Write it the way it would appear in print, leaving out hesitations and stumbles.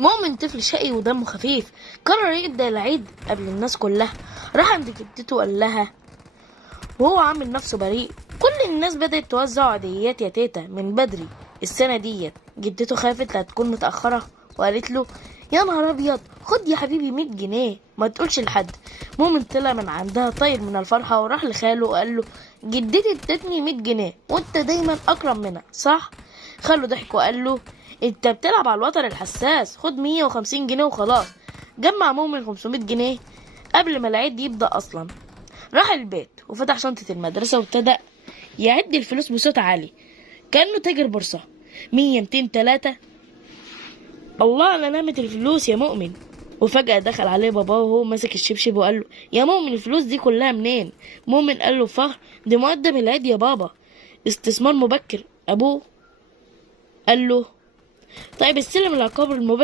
مؤمن طفل شقي ودمه خفيف، قرر يبدأ العيد قبل الناس كلها. راح عند جدته وقال لها وهو عامل نفسه بريء: كل الناس بدأت توزع عيديات يا تيتا من بدري السنة ديت. جدته خافت لا تكون متأخرة وقالت له: يا نهار أبيض، خد يا حبيبي 100 جنيه، ما تقولش لحد. مؤمن طلع من عندها طاير من الفرحة وراح لخاله وقال له: جدتي ادتني 100 جنيه وانت دايما أكرم منها، صح؟ خاله ضحك وقال له: انت بتلعب على الوتر الحساس، خد 150 جنيه وخلاص. جمع مؤمن 500 جنيه قبل ما العيد يبدأ أصلا. راح البيت وفتح شنطة المدرسة وابتدأ يعد الفلوس بصوت عالي كأنه تاجر بورصة: 100، 200، 3. الله على نعمة الفلوس يا مؤمن. وفجأة دخل عليه باباه وهو ماسك الشبشب وقال له: يا مؤمن، الفلوس دي كلها منين؟ مؤمن قال له بفخر: دي مقدم العيد يا بابا، استثمار مبكر. أبوه قال له: طيب السلم العقاب المبادئ